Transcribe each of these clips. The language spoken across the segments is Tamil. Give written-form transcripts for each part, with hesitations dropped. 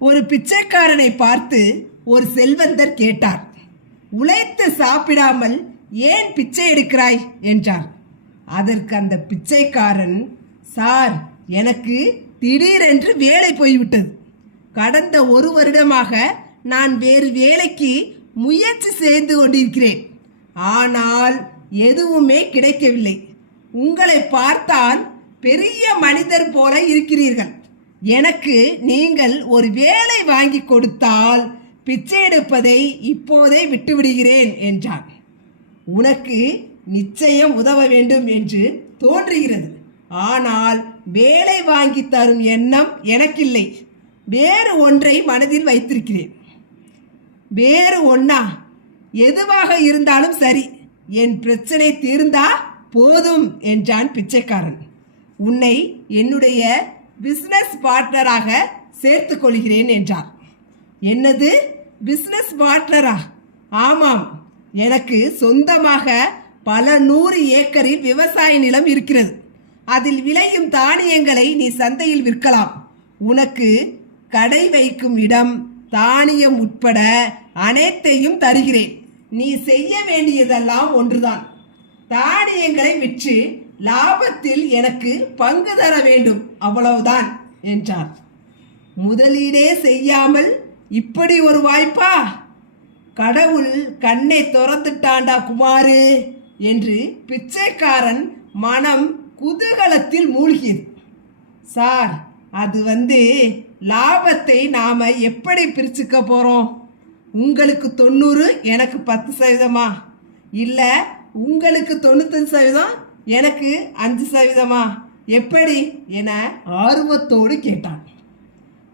ஒரு பிச்சைக்காரனை பார்த்து ஒரு செல்வந்தர் கேட்டார், உழைத்து சாப்பிடாமல் ஏன் பிச்சை எடுக்கிறாய் என்றார். அதற்கு அந்த பிச்சைக்காரன், சார், எனக்கு திடீரென்று வேலை போய்விட்டது. கடந்த 1 வருடமாக நான் வேறு வேலைக்கு முயற்சி செய்து கொண்டிருக்கிறேன். ஆனால் எதுவுமே கிடைக்கவில்லை. உங்களை பார்த்தால் பெரிய மனிதர் போல இருக்கிறீர்கள். எனக்கு நீங்கள் ஒரு வேலை வாங்கி கொடுத்தால் பிச்சை எடுப்பதை இப்போதே விட்டுவிடுகிறேன் என்றான். உனக்கு நிச்சயம் உதவ வேண்டும் என்று தோன்றுகிறது. ஆனால் வேலை வாங்கி தரும் எண்ணம் எனக்கில்லை. வேறு ஒன்றை மனதில் வைத்திருக்கிறேன். வேறு ஒன்றா? எதுவாக இருந்தாலும் சரி, என் பிரச்சனை தீர்ந்தா போதும் என்றான் பிச்சைக்காரன். உன்னை என்னுடைய பிசினஸ் பார்ட்னராக சேர்த்துக் கொள்கிறேன் என்றார். என்னது, பிசினஸ் பார்ட்னரா? ஆமாம், எனக்கு சொந்தமாக பல 100 ஏக்கரில் விவசாய நிலம் இருக்கிறது. அதில் விளையும் தானியங்களை நீ சந்தையில் விற்கலாம். உனக்கு கடை வைக்கும் இடம், தானியம் உட்பட அனைத்தையும் தருகிறேன். நீ செய்ய வேண்டியதெல்லாம் ஒன்றுதான். தானியங்களை விற்று லாபத்தில் எனக்கு பங்கு தர வேண்டும், அவ்வளவுதான் என்றார். முதலீடே செய்யாமல் இப்படி ஒரு வாய்ப்பா? கடவுள் கண்ணை திறந்துட்டாண்டா குமாரு என்று பிச்சைக்காரன் மனம் குதூகலத்தில் மூழ்கியது. சார், அது லாபத்தை நாம எப்படி பிரிச்சுக்க போறோம்? உங்களுக்கு 90, எனக்கு 10%, இல்லை உங்களுக்கு 95%, எனக்கு 5%, எப்படி என ஆர்வத்தோடு கேட்டான்.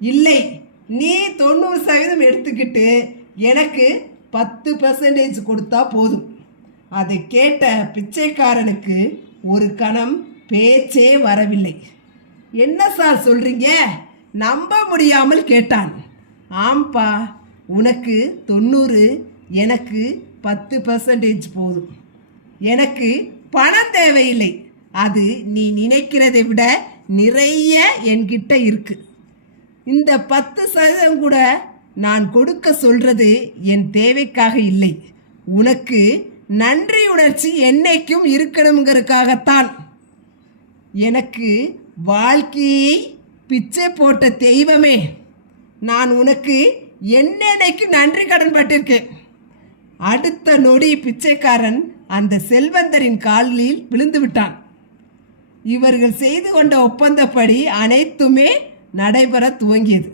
இல்லை, நீ 90% எடுத்துக்கிட்டு எனக்கு 10% கொடுத்தா போதும். அதை கேட்ட பிச்சைக்காரனுக்கு ஒரு கணம் பேச்சே வரவில்லை. என்ன சார் சொல்றீங்க? நம்ப முடியாமல் கேட்டான். ஆம்பா, உனக்கு 90, எனக்கு 10% போதும். எனக்கு பணம் தேவையில்லை. அது நீ நினைக்கிறதை விட நிறைய என்கிட்ட இருக்கு. இந்த 10% கூட நான் கொடுக்க சொல்றது என் தேவைக்காக இல்லை. உனக்கு நன்றி உணர்ச்சி என்னைக்கும் இருக்கணுங்கிறதுக்காகத்தான். எனக்கு வாழ்க்கையை பிச்சை போட்ட தெய்வமே, நான் உனக்கு என்னைக்கு நன்றி கடன் பட்டிருக்கேன். அடுத்த நொடி பிச்சைக்காரன் அந்த செல்வந்தரின் காலில் விழுந்து விட்டான். இவர்கள் செய்து கொண்ட ஒப்பந்தப்படி அனைத்துமே நடைபெற துவங்கியது.